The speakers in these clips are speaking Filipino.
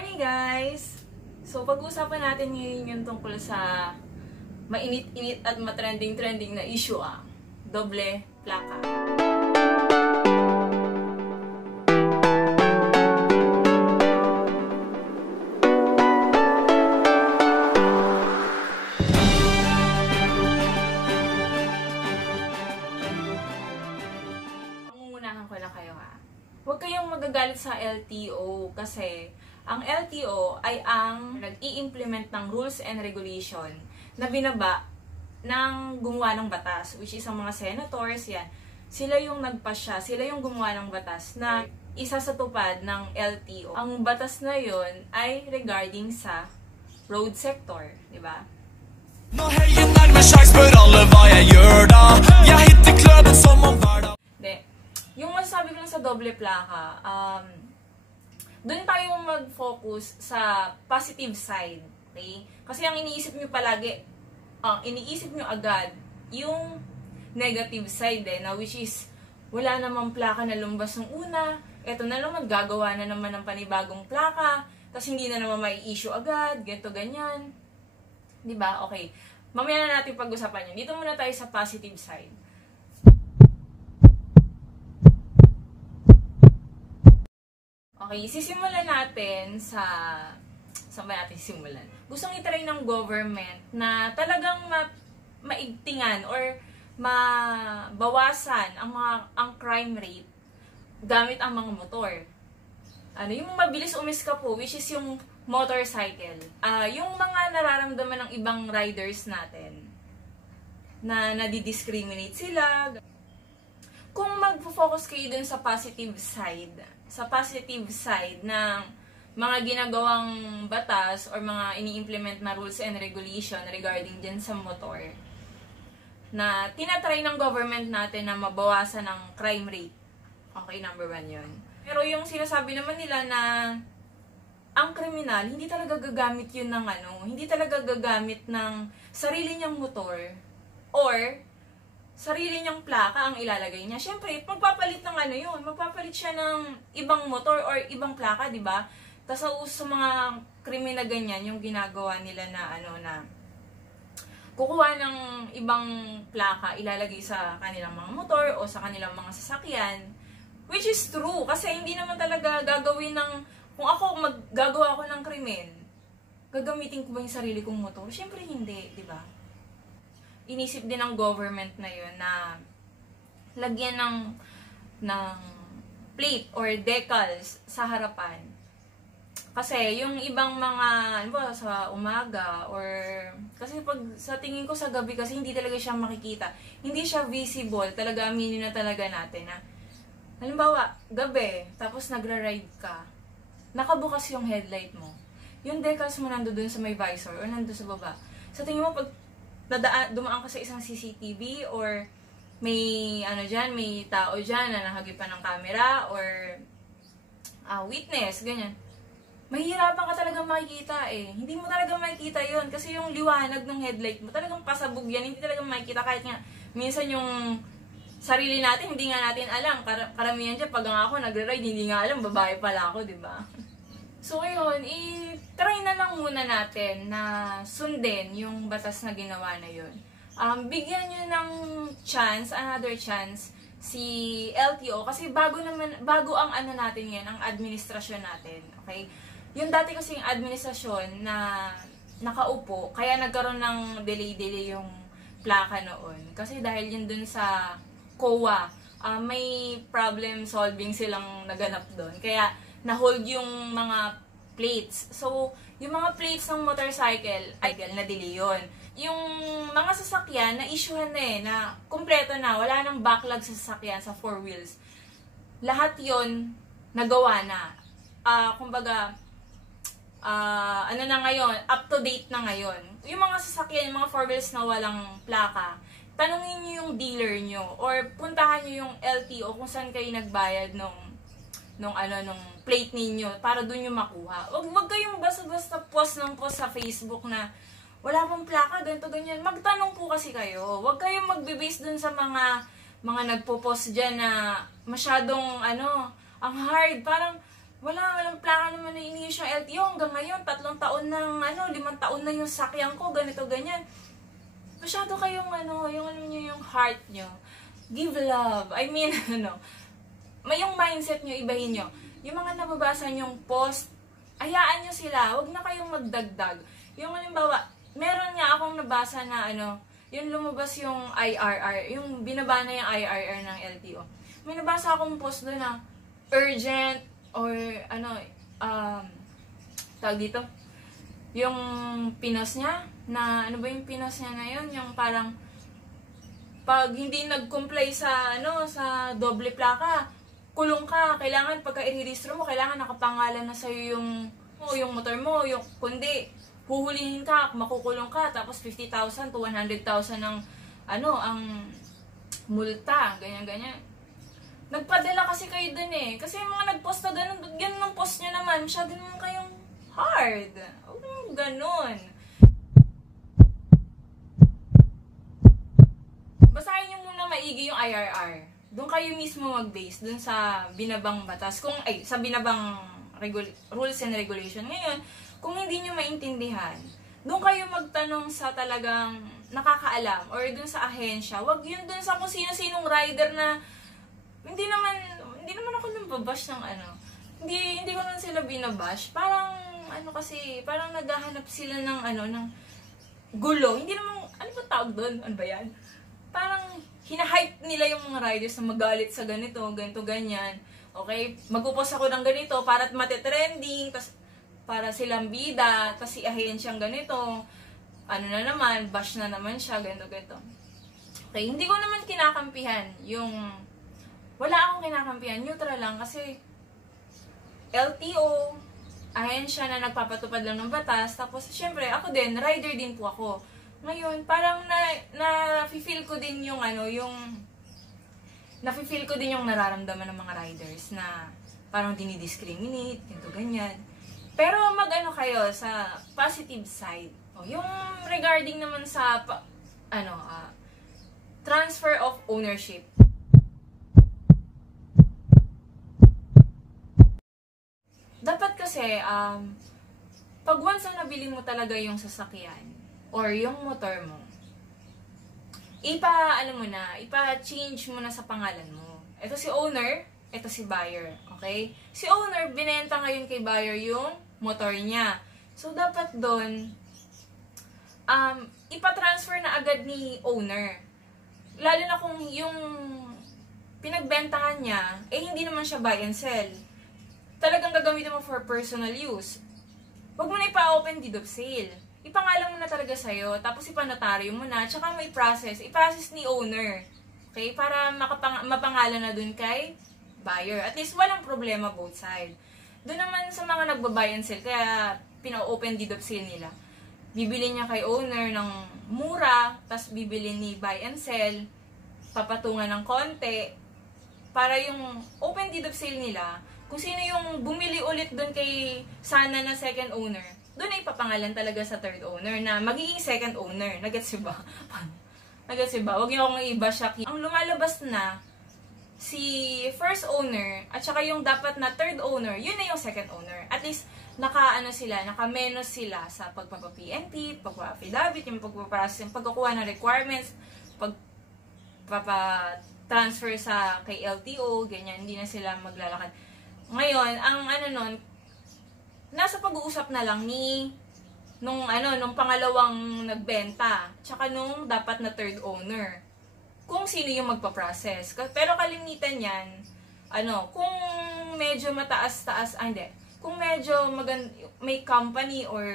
morning guys! So pag-uusapan natin ngayon yung tungkol sa mainit-init at matrending-trending na issue doble plaka. Pangungunahan ko na kayo Huwag kayong magagalit sa LTO kasi ang LTO ay ang nag-i-implement ng rules and regulation na binaba ng gumawa ng batas, which is ang mga senators, yan. Sila yung nagpasya, sila yung gumawa ng batas na isa sa tupad ng LTO. Ang batas na yon ay regarding sa road sector, di ba? Yung masasabi ko lang sa doble plaka, doon tayo mag-focus sa positive side, okay? Kasi ang iniisip nyo palagi, iniisip nyo agad yung negative side na which is wala namang plaka na lumabas ng una, eto na naman, gagawa na naman ng panibagong plaka, tapos hindi na naman may issue agad, ganito, ganyan. Diba? Okay. Mamaya na natin pag-usapan yun. Dito muna tayo sa positive side. Okay, sisimulan natin saan ba natin simulan? Gustong itry ng government na talagang maigtingan or mabawasan ang crime rate gamit ang mga motor. Yung mabilis umiskapo, which is yung motorcycle. Yung mga nararamdaman ng ibang riders natin na nadidiscriminate sila. Kung mag-focus kayo dun sa positive side ng mga ginagawang batas or mga ini-implement na rules and regulation regarding dyan sa motor, na tinatry ng government natin na mabawasan ang crime rate. Okay, number 1 yun. Pero yung sinasabi naman nila na ang kriminal, hindi talaga gagamit yun ng hindi talaga gagamit ng sarili niyang motor or sarili niyang plaka ang ilalagay niya. Siyempre, magpapalit ng yun. Magpapalit siya ng ibang motor or ibang plaka, di ba? Tapos sa mga krimen na ganyan, yung ginagawa nila na na kukuha ng ibang plaka, ilalagay sa kanilang mga motor o sa kanilang mga sasakyan. Which is true. Kasi hindi naman talaga gagawin ng, kung ako maggagawa ako ng krimen, gagamitin ko ba yung sarili kong motor? Siyempre hindi, di ba? Inisip din ng government na yun na lagyan ng plate or decals sa harapan. Kasi yung ibang mga, sa umaga or, kasi pag sa tingin ko sa gabi kasi hindi talaga siya makikita. Hindi siya visible, talaga aminin na talaga natin na, halimbawa, gabi, tapos nagra-ride ka, nakabukas yung headlight mo. Yung decals mo nando dun sa may visor or nando sa baba. Sa tingin mo, pag dumaan ka sa isang CCTV or may may tao dyan na nakagipan ng camera or witness, ganyan. Mahihirapan ka talagang makikita Hindi mo talaga makikita yon kasi yung liwanag ng headlight mo talagang pasabog yan, hindi talaga makikita kahit nga minsan yung sarili natin, hindi nga natin alam. Karamihan dyan, pag nga ako nagre-ride, hindi nga alam, babae pala ako, diba? So, ngayon, try na lang muna natin na sundin yung batas na ginawa na yun. Bigyan nyo ng another chance, si LTO, kasi bago ang natin yan, ang administrasyon natin, okay? Yung dati kasing administrasyon na nakaupo, kaya nagkaroon ng delay yung plaka noon. Kasi dahil yun dun sa COA, may problem solving silang naganap doon. Kaya, na-hold yung mga plates. So, yung mga plates ng motorcycle, na-delay yun. Yung mga sasakyan, na-issuehan na kumpleto na, wala nang backlog sa sasakyan, sa 4 wheels. Lahat yon nagawa na. Kumbaga, na ngayon, up to date na ngayon. Yung mga sasakyan, yung mga 4 wheels na walang plaka, tanungin nyo yung dealer nyo, or puntahan nyo yung LTO kung saan kayo nagbayad nung plate ninyo para doon yung makuha. Wag kayong basta-basta post sa Facebook na wala pang plaka, ganito, ganyan. Magtanong po kasi kayo. Wag kayong magbe-base doon sa mga nagpo-post dyan na masyadong ang hard. Parang walang plaka naman na iniis yung LTO hanggang ngayon, 3 taon ng 5 taon na yung sakyan ko, ganito, ganyan. Masyado kayong yung alam nyo, yung heart nyo. Give love. I mean, yung mindset nyo, ibahin nyo. Yung mga nababasa nyong post, hayaan nyo sila, huwag na kayong magdagdag. Yung halimbawa, meron nga akong nabasa na yung lumabas yung IRR, yung binaba na yung IRR ng LTO. May nabasa akong post doon na urgent or tawag dito, yung pinos niya, na ano ba yung pinos niya na yun, yung parang pag hindi nag-comply sa sa doble plaka, kulong ka. Kailangan pagka i-register mo, kailangan nakapangalan na sa'yo yung motor mo, yung kundi huhulihin ka, makukulong ka, tapos 50,000 to 100,000 ang ang multa, ganyan-ganyan. Nagpadala kasi kayo dun kasi yung mga nag-post na ganun ang post nyo naman, masyado naman kayong hard. Huwag naman ganun. Basahin nyo muna maigi yung IRR. Doon kayo mismo mag-base, doon sa binabang batas, sa binabang rules and regulation. Ngayon, kung hindi nyo maintindihan, doon kayo magtanong sa talagang nakakaalam or doon sa ahensya. Wag yun doon sa kung sino-sinong rider na hindi naman ako nang babash ng Hindi ko naman sila binabash. Parang kasi parang naghahanap sila ng ng gulo. Hindi naman ba tawag doon? Ano ba 'yan? Parang hina-hype nila yung mga riders na magalit sa ganito, ganyan. Okay? Magpo-post ako ng ganito para mate-trending, tas para silang bida, tas si ahensyang ganito, na naman, bash na naman siya, ganito. Okay, hindi ko naman kinakampihan wala akong kinakampihan, neutral lang, kasi LTO, ahensya na nagpapatupad lang ng batas, tapos syempre, ako din, rider din po ako. Ngayon, parang na-feel ko din na-feel ko din yung nararamdaman ng mga riders na parang dinidiscriminate, ganyan. Pero kayo sa positive side. Yung regarding naman sa transfer of ownership. Dapat kasi pag once na nabili mo talaga yung sasakyan or yung motor mo, ipa-change mo na sa pangalan mo. Ito si owner, ito si buyer, okay? Si owner, binenta ngayon kay buyer yung motor niya. So, dapat doon, ipa-transfer na agad ni owner. Lalo na kung yung pinagbentahan niya, hindi naman siya buy and sell. Talagang gagamitin mo for personal use. Huwag mo na ipa-open deed of sale. Ipangalan mo na talaga sa'yo, tapos ipanotaryo mo na, tsaka may i-process ni owner. Okay? Para mapangalan na dun kay buyer. At least walang problema both side. Doon naman sa mga nagba-buy and sell, kaya pina-open deed of sale nila. Bibili niya kay owner ng mura, tapos bibili ni buy and sell, papatungan ng konti, para yung open deed of sale nila, kung sino yung bumili ulit doon kay sana na second owner, doon ay ipapangalan talaga sa third owner na magiging second owner. Nagets ba? Nagets ba? Huwag niyo akong i-bash. Ang lumalabas na, si first owner at saka yung dapat na third owner, yun na yung second owner. At least naka-menos sila sa pagpapa-PNP, pagpapa-affidavit, yung pagpapaprocess, yung pagkukuha ng requirements, pagpapa-transfer sa kay LTO, ganyan, hindi na sila maglalakad. Ngayon, ang nun, nasa pag-uusap na lang nung pangalawang nagbenta, tsaka nung dapat na third owner, kung sino yung magpa-process. Pero kalimitan yan, kung medyo mataas-taas, kung medyo may company or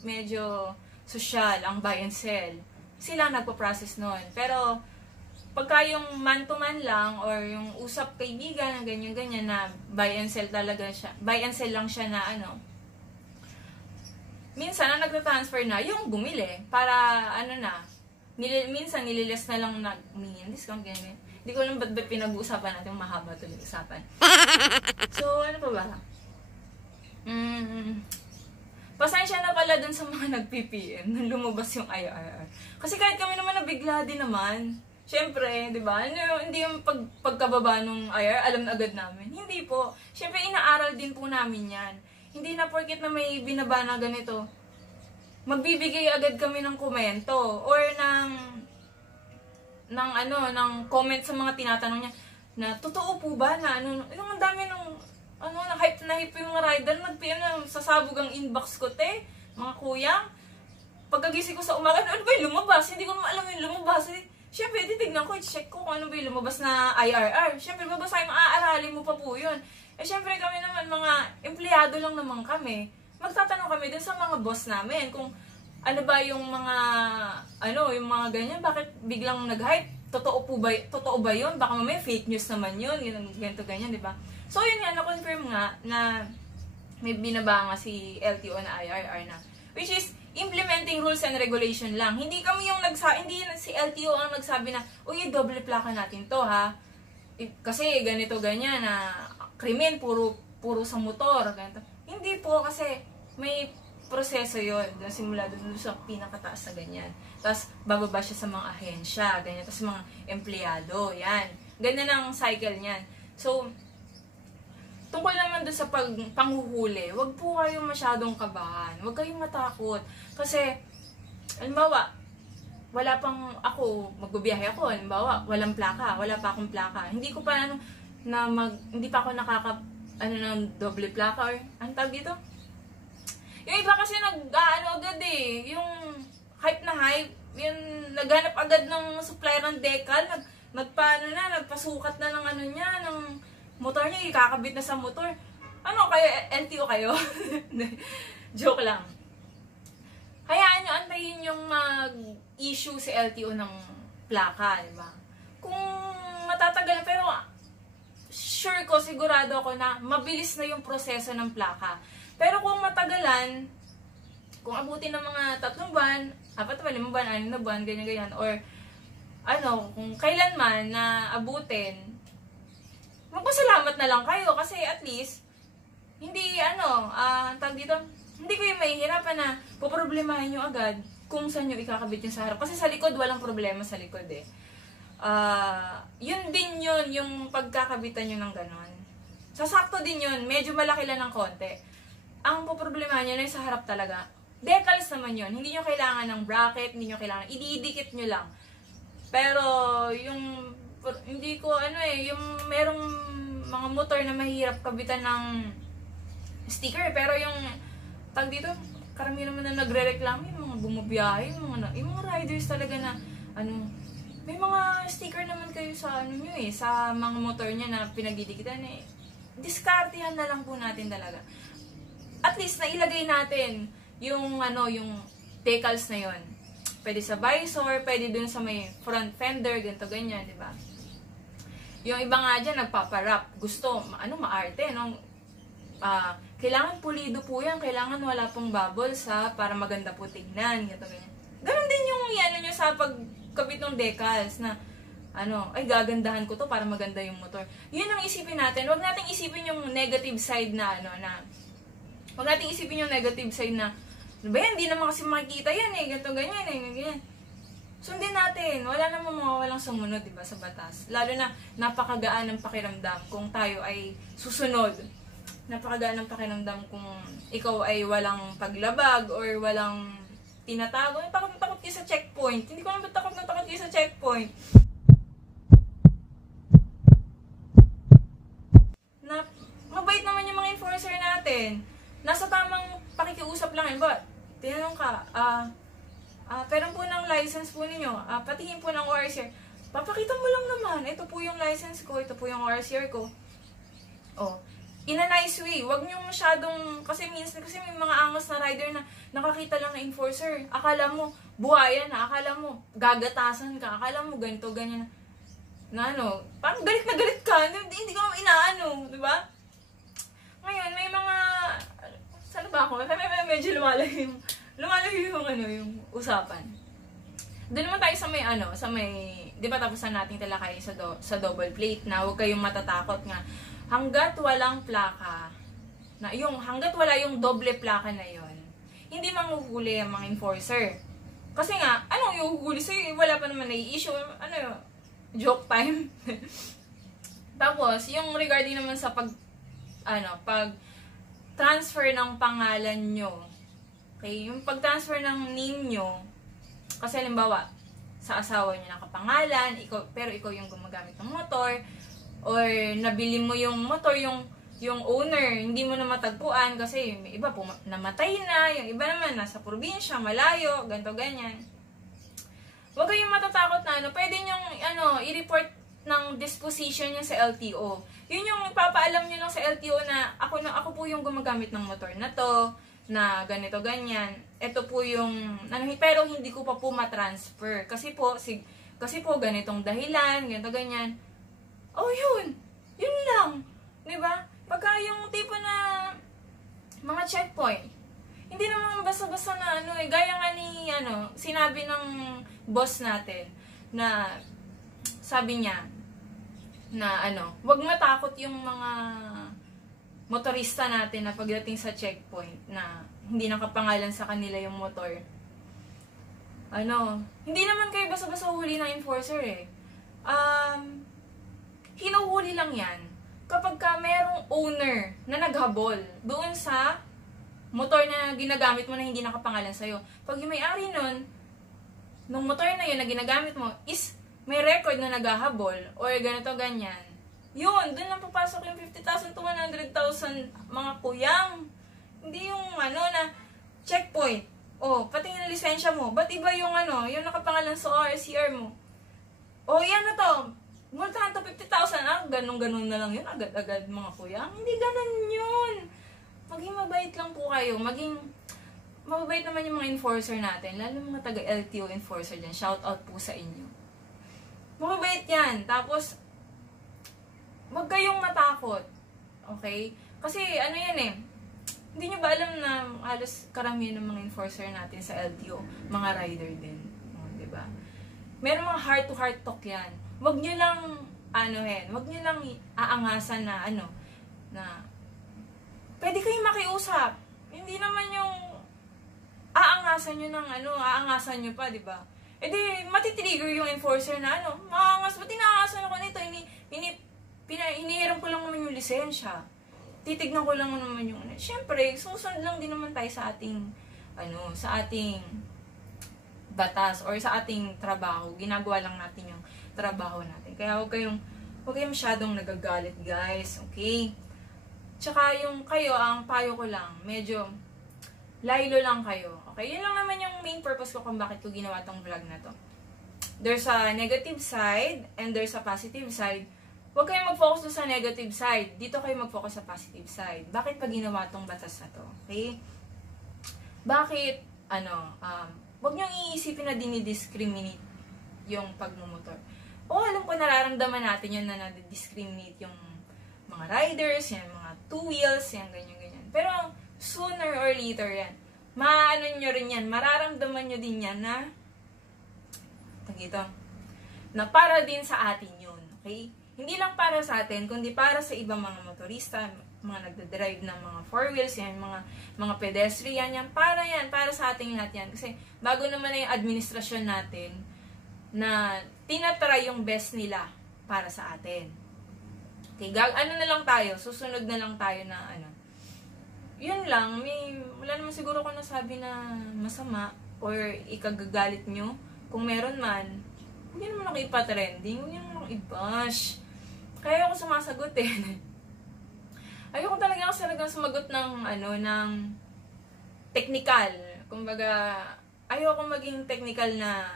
medyo social ang buy and sell, sila nagpa-process nun. Pero, pagka yung man-to-man lang or yung usap kaibigan, ganyan-ganyan na buy and sell talaga siya, buy and sell lang siya na minsan na nagta-transfer na yung bumili para minsan nililes na lang humingi ng discount, ganyan. Hindi ko alam ba't pinag-uusapan natin, mahaba ito yung usapan. So, ano pa ba? Pasensya na pala dun sa mga nag-PPM nung lumabas yung IRR. Kasi kahit kami naman nabigla din naman. Siyempre, di ba? Hindi yung pagkababa nung IRR, alam na agad namin. Hindi hindi po. Siyempre, inaaral din po namin yan. Hindi na porket na may binaba na ganito, magbibigay agad kami ng komento or ng comment sa mga tinatanong niya na totoo po ba na yung ang dami na hype yung mga rider, sasabog ang inbox ko, mga kuyang. Pagkagising ko sa umaga, ano ba yung lumabas? Hindi ko alam yung lumabas. Siyempre, titignan ko, check ko kung ano ba yung lumabas na IRR. Siyempre, babasahin mo, aaralin mo pa po yun. Siyempre, kami naman, mga empleyado lang naman kami. Magtatanong kami din sa mga boss namin kung ano ba yung yung mga ganyan, bakit biglang nag-hype? Totoo ba yun? Baka mamaya fake news naman yun, ganito ganyan, di ba? So, yun nga, na-confirm nga na may binaba nga si LTO na IRR na. Which is, implementing rules and regulation lang. Hindi hindi si LTO ang nagsabi na, uy, double plaka natin to, ha? Kasi ganito, ganyan, na krimen, puro sa motor, ganito. Hindi po, kasi may proseso yun. Simula doon sa pinakataas na ganyan. Tapos, bababa siya sa mga ahensya, ganyan. Tapos, mga empleyado, yan. Ganyan ang cycle niyan. So, tungkol naman doon sa panghuhuli, wag po kayong masyadong kabahan. Wag kayong matakot. Kasi, halimbawa, wala pang ako, magbibiyahe ako, halimbawa, walang plaka, wala pa akong plaka. Hindi ko pa, hindi pa ako ng doble plaka or, ang tawag dito? Yung iba kasi agad yung hype na hype, yung naghanap agad ng supplier ng decal, nagpasukat na ng ng motor niya, ikakabit na sa motor. Ano kayo, LTO kayo? Joke lang. Hayaan nyo, antayin yung mag-issue si LTO ng plaka, di ba? Kung matatagal, pero sure ko, sigurado ako na mabilis na yung proseso ng plaka. Pero kung matagalan, kung abutin ng mga 3 buwan, 4 buwan, 5 buwan, 6 na buwan, ganyan-ganyan, or kung kailanman na abutin, magpasalamat na lang kayo kasi at least, hindi, tag dito, hindi ko yung mahihirapan na poproblemahin nyo agad kung saan nyo ikakabit yung sa harap. Kasi sa likod, walang problema sa likod eh. Yun din yun, yung pagkakabitan nyo ng ganon. Sasakto din yun, medyo malaki lang ng konti. Ang poproblemahin nyo na yung sa harap talaga. Decals naman yun. Hindi nyo kailangan ng bracket, hindi nyo kailangan, ididikit nyo lang. Pero, hindi ko, yung merong mga motor na mahirap kabitan ng sticker. Pero yung, tag dito, karamihan naman na nagre-reklamo, yung mga bumabiyahe, yung mga riders talaga na, may mga sticker naman kayo sa, sa mga motor niya na pinagdidikitan diskartehan na lang po natin talaga. At least, nailagay natin yung, yung decals na yon. Pwede sa visor, pwede dun sa may front fender, ganito, ganyan, di ba? Yung iba nga dyan, nagpaparap. Gusto, maarte, kailangan pulido po yan, kailangan wala pong bubbles, para maganda po tignan, ganito, ganyan. Ganon din yung, nyo sa pagkabit ng decals, na, ay gagandahan ko to para maganda yung motor. Yun ang isipin natin. Huwag nating isipin yung negative side na, huwag nating isipin yung negative side na, hindi naman kasi makikita yan ganito, ganyan, ganyan. Sundin natin, wala namang mawawalang sumunod, diba, sa batas. Lalo na, napakagaan ng pakiramdam kung tayo ay susunod. Napakagaan ng pakiramdam kung ikaw ay walang paglabag or walang tinatago. Takot kayo sa checkpoint. Hindi ko naman takot kayo sa checkpoint. Mabait naman yung mga enforcer natin. Nasa tamang pakikiusap lang yun. But, tinanong ka, pero po ng license po ninyo, patingin po ng ORCR. Papakita mo lang naman, ito po yung license ko, ito po yung ORCR ko. In a nice way, wag nyo masyadong, kasi minsan, kasi may mga angas na rider na nakakita lang na enforcer. Akala mo, buhaya na, akala mo, gagatasan ka, akala mo ganito, ganyan na parang galit na galit ka, hindi ko naman inaano, di ba? Ngayon, may mga, saan ba ako? Medyo lumalayo yung usapan. Doon naman tayo sa may, di ba tapusan natin talakay sa double plate na huwag kayong matatakot nga. Hanggat walang plaka, hanggat wala yung doble plaka na yon, hindi manghuhuli ang mga enforcer. Kasi nga, anong iuhuli sa'yo? Wala pa naman na-i-issue. Joke time. Tapos, yung regarding naman sa pag transfer ng pangalan nyo. Okay? Yung pag-transfer ng name nyo, kasi halimbawa, sa asawa nyo nakapangalan, pero ikaw yung gumagamit ng motor, or nabili mo yung motor, yung owner, hindi mo na matagpuan kasi may iba po namatay na, yung iba naman nasa probinsya, malayo, ganto ganyan. Huwag kayong matatakot na pwede nyong i-report ng disposition niya sa LTO. Yun yung ipapaalam niyo lang sa LTO na ako po yung gumagamit ng motor na to, na ganito ganyan. Ito po yung pero hindi ko pa po ma-transfer kasi po ganitong dahilan, ganito ganyan. Oh, yun lang. 'Di ba? Pagka yung tipo na mga checkpoint, hindi naman basta-basta na gaya nga ni sinabi ng boss natin na sabi niya na wag matakot yung mga motorista natin na pagdating sa checkpoint na hindi nakapangalan sa kanila yung motor. Hindi naman kayo basta-basta huli ng enforcer eh. Hinuhuli lang yan kapag ka merong owner na naghabol doon sa motor na ginagamit mo na hindi nakapangalan sa'yo. Pag yung may-ari nun, nung motor na yun na ginagamit mo is may record na naghahabol or ganito ganyan, yun, doon lang papasok yung 50,000 to 100,000 mga kuyang. Hindi yung na checkpoint. Patingin na lisensya mo. Ba't iba yung yung nakapangalan sa ORCR mo? Yan na to. Multahan to 50,000. Ganun-ganun na lang yun. Agad-agad mga kuya. Hindi ganun yun. Maging mabait lang po kayo. Maging mabait naman yung mga enforcer natin. Lalo mga taga-LTO enforcer dyan. Shout out po sa inyo. Mabait yan. Tapos, wag kayong matakot. Okay? Kasi yan eh. Hindi nyo ba alam na halos karamihan ng mga enforcer natin sa LTO, mga rider din. Diba? Meron mga heart-to-heart talk yan. Wag nyo lang, wag nyo lang aangasan na, na, pwede kayong makiusap. Hindi naman yung, aangasan nyo ng, aangasan nyo pa, diba? E di, matitrigger yung enforcer na, maangas, ba't inaangasan ako nito? Hinihiram ko lang naman yung lisensya. Titignan ko lang naman yung, syempre, susunod lang din naman tayo sa ating, sa ating batas or sa ating trabaho. Ginagawa lang natin yung trabaho natin. Kaya huwag kayong masyadong nagagalit, guys. Okay? Tsaka kayo, ang payo ko lang, medyo laylo lang kayo. Okay? Yun lang naman yung main purpose ko kung bakit ko ginawa tong vlog na to. There's a negative side and there's a positive side. Huwag kayong mag-focus sa negative side. Dito kayo mag-focus sa positive side. Bakit pa ginawa tong batas na to? Okay? Bakit, huwag niyong iisipin na dinidiscriminate yung pagmumotor. Alam ko nararamdaman natin yun na nadidiscriminate yung mga riders, yan, mga two wheels, yan, ganyan-ganyan. Pero, sooner or later yan, nyo rin yan, mararamdaman nyo din yan na, na para din sa atin yun, okay? Hindi lang para sa atin, kundi para sa ibang mga motorista, mga nagdadrive ng mga four wheels, yan, mga pedestrian, yan, para sa ating lahat yan. Kasi, bago naman na yung administrasyon natin, na tinatry yung best nila para sa atin. Okay, na lang tayo, susunod na lang tayo na yun lang, wala naman siguro ko nasabi na masama or ikagagalit nyo. Kung meron man, hindi naman ako ipa-trending, hindi naman ako i-bash. Kaya ako sumasagot eh. Ayoko talaga sumagot ng ng technical. Kumbaga, ayoko maging technical na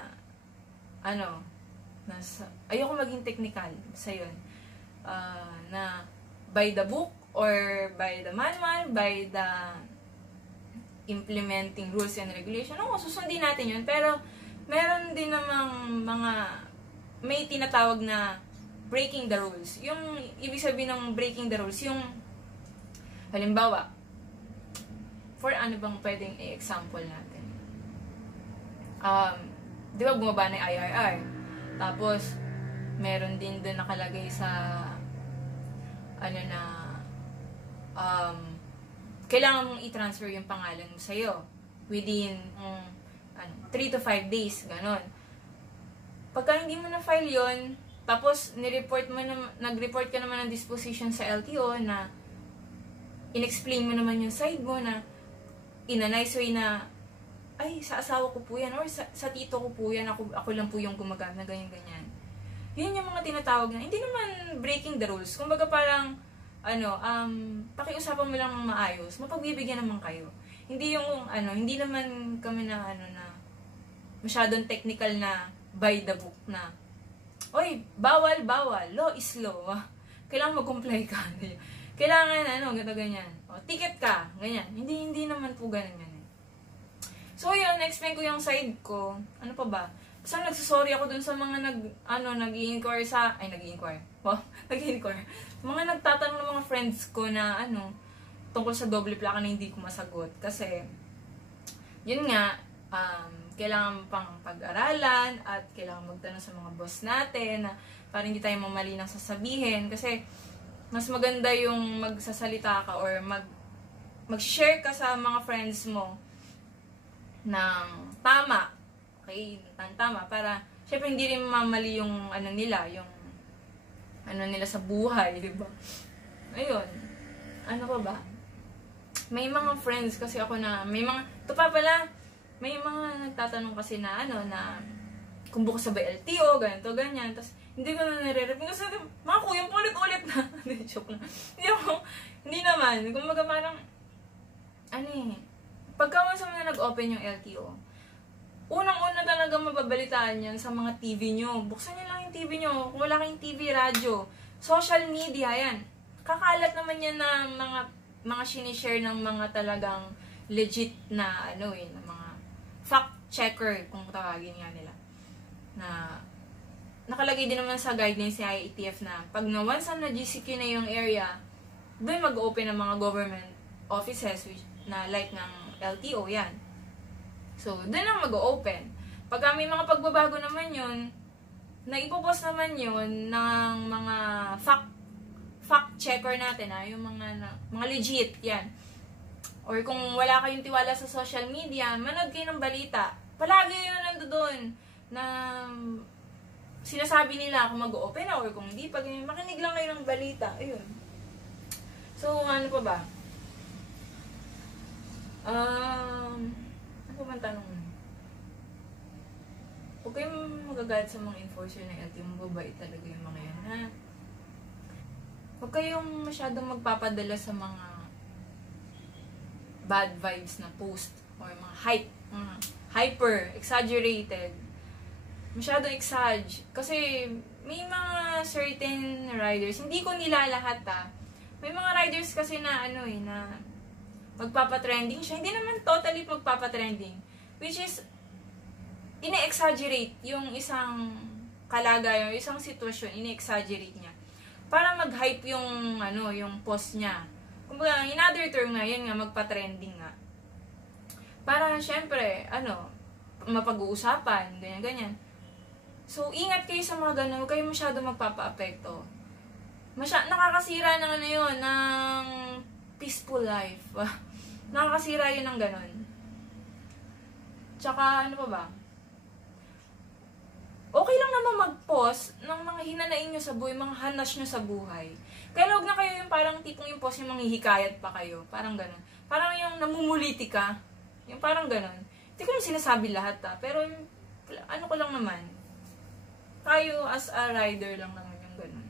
ayoko maging technical sa yun. Na by the book or by the manual, by the implementing rules and regulation. Susundin natin yun. Pero, meron din namang may tinatawag na breaking the rules. Yung ibig sabihin ng breaking the rules, yung halimbawa, for bang pwedeng i-example natin? Di ba bumaba na yung IRR? Tapos, meron din doon nakalagay sa kailangan mong i-transfer yung pangalan mo sa'yo within 3 to 5 days, ganon. Pagka hindi mo na-file yun, Tapos, nag-report ka naman ng disposition sa LTO na in-explain mo naman yung side mo na in a nice way na ay, sa asawa ko po yan or sa tito ko po yan, ako lang po yung gumagana, ganyan-ganyan. Yun yung mga tinatawag na, hindi naman breaking the rules. Kumbaga parang, pakiusapan mo lang ng maayos, mapagbibigyan naman kayo. Hindi yung, hindi naman kami na, masyadong technical na by the book na, oy, bawal, law is law. Kailangan mag-comply ka. Kailangan, ganyan. O, ticket ka, ganyan. Hindi naman po ganun yan. So, yun, na-explain ko yung side ko. Ano pa ba? Basta nagsasorry ako dun sa mga nag-i-inquire nag-i-inquire. Mga nagtatanong ng mga friends ko na, tungkol sa doble plaka na hindi ko masagot. Kasi, yun nga, kailangan pang pag-aralan at kailangan magtanong sa mga boss natin na para hindi tayo mamali ng sasabihin. Kasi, mas maganda yung magsasalita ka or mag-share ka sa mga friends mo ng tama. Okay, tama para syempre hindi rin mamali yung nila sa buhay, di ba? Ayun. Ano pa ba? May mga friends kasi ako na may mga nagtatanong kasi na na kung bukas sa LTO, ganito, ganyan. Tapos hindi ko na nire-reply kasi mga kuya, ulit-ulit na. Joke lang. Hindi naman. Kumbaga parang pagka mo na nag-open yung LTO, unang-una talaga mababalitaan yan sa mga TV nyo. Buksan nyo lang yung TV nyo. Kung wala kayong TV, radyo, social media, yan. Kakalat naman yan na mga sinishare ng mga talagang legit na, na mga fact-checker, kung tawagin nga nila. Na, nakalagay din naman sa guidelines ni IATF na, pag once na GCQ na yung area, doon mag-open ang mga government offices, na like ng LTO, yan. So, doon lang mag-open. Pag may mga pagbabago naman yun, na ipopost naman yun ng mga fact-checker natin, yung mga legit, yan. Or kung wala kayong tiwala sa social media, manood kayo ng balita. Palagi yun nandoon na sinasabi nila kung mag-open na or kung hindi. Pag makinig lang kayo ng balita, ayun. So, ano pa ba? Ano man tanong mo? Huwag kayong magagalit sa mga enforcer ng LTO. Mababait talaga yung mga yan, ha? Huwag kayong masyadong magpapadala sa mga bad vibes na post or mga hyper, exaggerated. Masyadong exag. Kasi may mga certain riders, hindi ko nila lahat, may mga riders kasi na na magpapatrending siya. Hindi naman totally magpapatrending. Which is, ine-exaggerate yung isang kalagayan, yung isang sitwasyon, ine-exaggerate niya. Para mag-hype yung, yung post niya. Kumbaga, in other term nga, yun nga, magpa-trending nga. Para, syempre, mapag-uusapan, ganyan-ganyan. So, ingat kayo sa mga ganun. Huwag kayo masyado magpapa-apekto. Nakakasira ng yun, ng peaceful life. Nakakasira yun ng ganun. Tsaka, ano pa ba? Okay lang naman mag-post ng mga hinanain nyo sa buhay, mga hanas nyo sa buhay. Kaya huwag na kayo yung parang tipong yung post yung manghihikayat pa kayo. Parang ganun. Parang yung namumuliti ka. Yung parang ganun. Hindi ko yung sinasabi lahat, pero ano ko lang naman. Tayo as a rider lang naman yung ganun.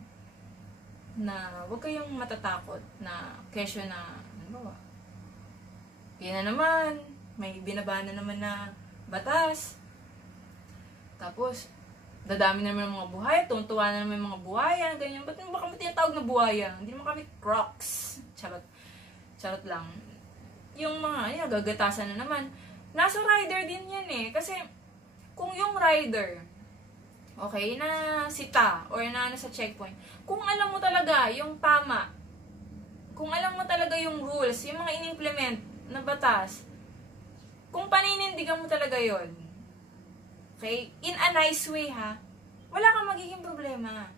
Na huwag kayong matatakot na kesyo na, yan na naman, may binaba na naman na batas. Tapos, dadami na naman ng mga buhaya, tuntuwa na naman yung mga buhaya, ganyan. Ba't ba kami tinatawag na buhaya? Hindi naman kami crocs. Charot lang. Yung mga, gagatasan na naman. Nasa rider din yan eh. Kasi, kung yung rider, okay, na sita, or na sa checkpoint, kung alam mo talaga yung tama, kung alam mo talaga yung rules, yung mga in-implement na batas, kung paninindigan mo talaga yon, okay, in a nice way ha, wala kang magiging problema.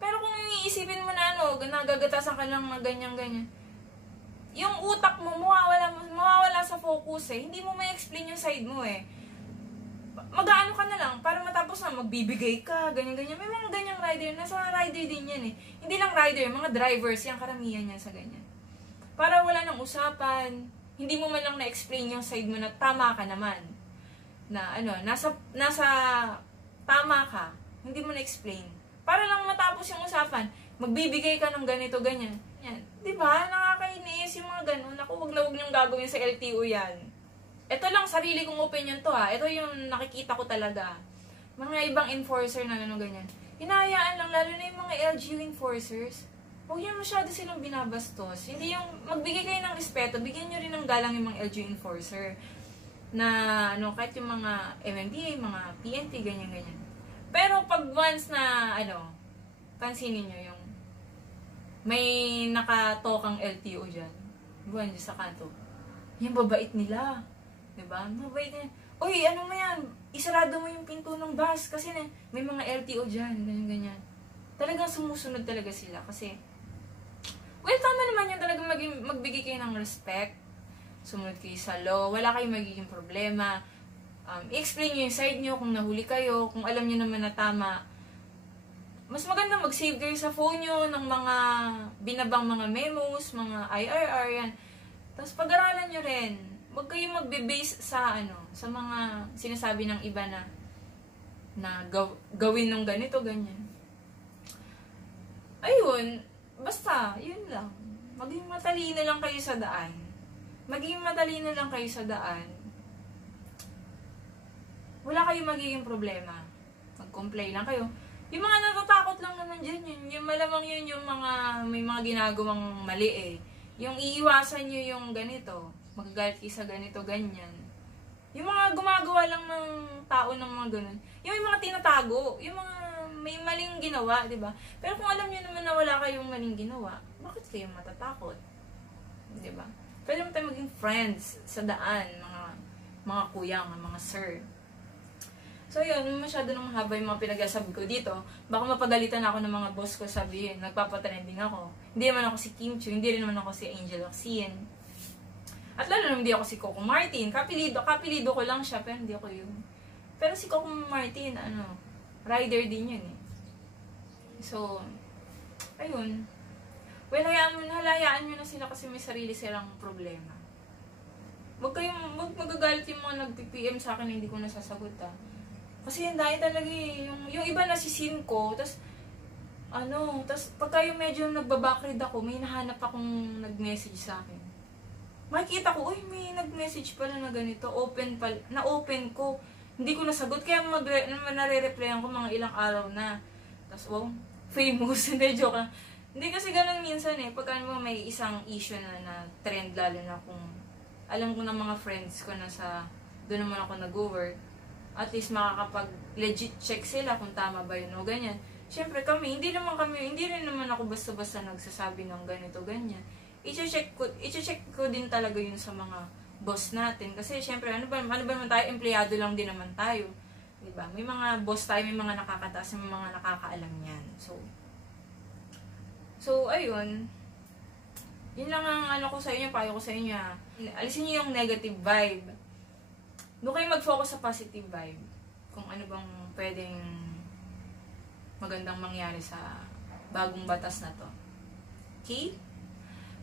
Pero kung iisipin mo na nagagatasan ka lang na ganyan-ganyan, yung utak mo mawawala sa focus eh, hindi mo ma-explain yung side mo eh. mag-aano ka na lang, para matapos na, magbibigay ka, ganyan-ganyan. May mga ganyang rider, nasa rider din yan eh. Hindi lang rider, mga drivers, yung karamihan yan sa ganyan. Para wala nang usapan, hindi mo man lang na-explain yung side mo na tama ka naman. Na nasa tama ka, hindi mo na-explain. Para lang matapos yung usapan, magbibigay ka ng ganito, ganyan. Yan. Diba? Nakakainis yung mga ganun. Naku, wag na wag niyong gagawin sa LTO yan. Ito lang, sarili kong opinion to ha. Ito yung nakikita ko talaga. Mga ibang enforcer na ganyan. Hinahayaan lang, lalo na yung mga LGU enforcers. Huwag yun masyado silang binabastos. Hindi yung, magbigay kayo ng respeto, bigyan nyo rin ng galang yung mga LGU enforcer. Na, kahit yung mga MMDA, mga PNP, ganyan-ganyan. Pero pag once na, pansinin nyo yung may nakatokang LTO dyan. Buwan dyan sa kanto. Yung babait nila. Diba? Mabait na. Uy, ano mo yan? Isarado mo yung pinto ng bus kasi may mga LTO dyan. Ganyan-ganyan. Talagang sumusunod talaga sila kasi well, tama naman yun talaga magbigay kayo ng respect. Sumunod kayo sa law. Wala kayong magiging problema. I-explain nyo yung side nyo kung nahuli kayo. Kung alam nyo naman na tama. Mas maganda mag-save kayo sa phone nyo ng mga binabang mga memos, mga IRR, yan. Tapos pag-aralan nyo rin. Huwag kayong magbe-base sa sa mga sinasabi ng iba na gawin ng ganito, ganyan. Ayun, basta, yun lang. Maging matalino lang kayo sa daan. Maging matalino lang kayo sa daan. Wala kayong magiging problema. Mag-comply lang kayo. Yung mga natatakot lang naman dyan, yung malamang yun yung may mga ginagawang mali eh. Yung iiwasan nyo yung ganito, magagalit kayo sa ganito, ganyan. Yung mga gumagawa lang ng tao ng mga ganun. Yung mga tinatago, yung mga may maling ginawa, di ba? Pero kung alam nyo naman na wala kayong maling ginawa, bakit kayo matatakot? Di ba? Pwede mo tayo maging friends sa daan, mga kuyang, mga sir. So yun, masyado nang mahaba yung mga pinag-asabi ko dito. Baka mapagalitan ako ng mga boss ko, sabihin, nagpapatrending ako. Hindi naman ako si Kim Chiu, hindi rin naman ako si Angel Locsin. At lalo naman hindi ako si Coco Martin. Kapilido ko lang siya, pero hindi ako yun. Pero si Coco Martin, rider din yun eh. So, ayun. Well, halayaan nyo na sila kasi may sarili silang problema. Huwag magagalit yung mga nag-PPM sa akin na hindi ko nasasagot ah. Kasi yung dahil talaga yung iba nasisin ko, tas pagka yung medyo nagbabackread ako, may nahanap akong nag-message sa akin. Makikita ko, uy, may nag-message pala na ganito, na-open ko. Hindi ko nasagot, kaya nare-replyan ko mga ilang araw na. Tas, wow, famous, hindi, joke lang. Hindi kasi ganun minsan eh, pagka may isang issue na trend, lalo na kung alam ko ng mga friends ko na doon naman ako nag-work. At least makakapag-legit check sila kung tama ba yun o ganyan. Siyempre hindi rin naman ako basta-basta nagsasabi ng ganito, ganyan. I-check ko din talaga yun sa mga boss natin. Kasi siyempre, ano ba naman tayo, empleyado lang din naman tayo. Diba? May mga boss tayo, may mga nakakataas, may mga nakakaalam yan. So ayun. Yun lang ang ko sa inyo, payo ko sa inyo. Alisin niyo yung negative vibe. Doon kayo mag-focus sa positive vibe. Kung ano bang pwedeng magandang mangyari sa bagong batas na to. Okay?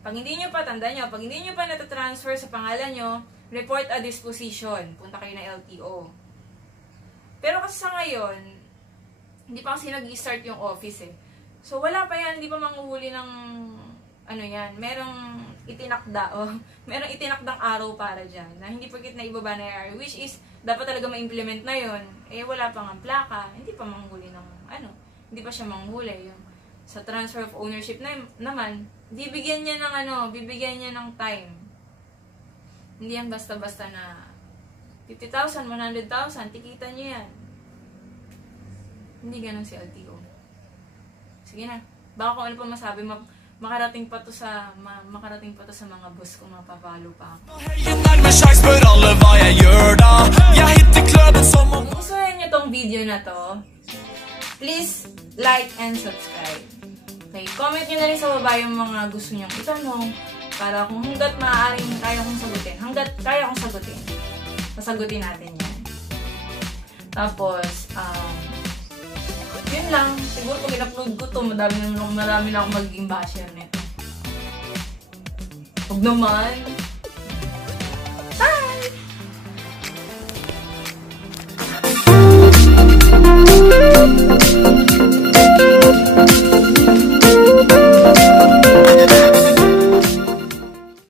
Pag hindi nyo pa, tandaan nyo, pag hindi nyo pa natatransfer sa pangalan nyo, report a disposition. Punta kayo na LTO. Pero kasi sa ngayon, hindi pa kasi nag-start yung office eh. So wala pa yan, hindi pa manghuhuli ng merong itinakdang araw para dyan, na hindi porkit na ibaba na AR, which is, dapat talaga ma-implement na yon. Wala pang ang plaka, hindi pa manghuli ng, hindi pa siya manghuli. Yung, sa transfer of ownership naman, bibigyan niya ng time. Hindi yan basta-basta na, 50,000, 100,000, tikitan niyo yan. Hindi ganun si LTO. Sige na, baka kung ano pa masabi, makarating pa to sa mga boss ko, mapapalo pa ako. Kung gustuhin nyo tong video na to, please like and subscribe. Okay, comment nyo na rin sa baba yung mga gusto nyong itanong para kung hanggat maaaring kaya kong sagutin. Sasagutin natin yan. Tapos, yun lang. Siguro pag in-upload ko to, marami na akong magiging basher nito. Huwag naman.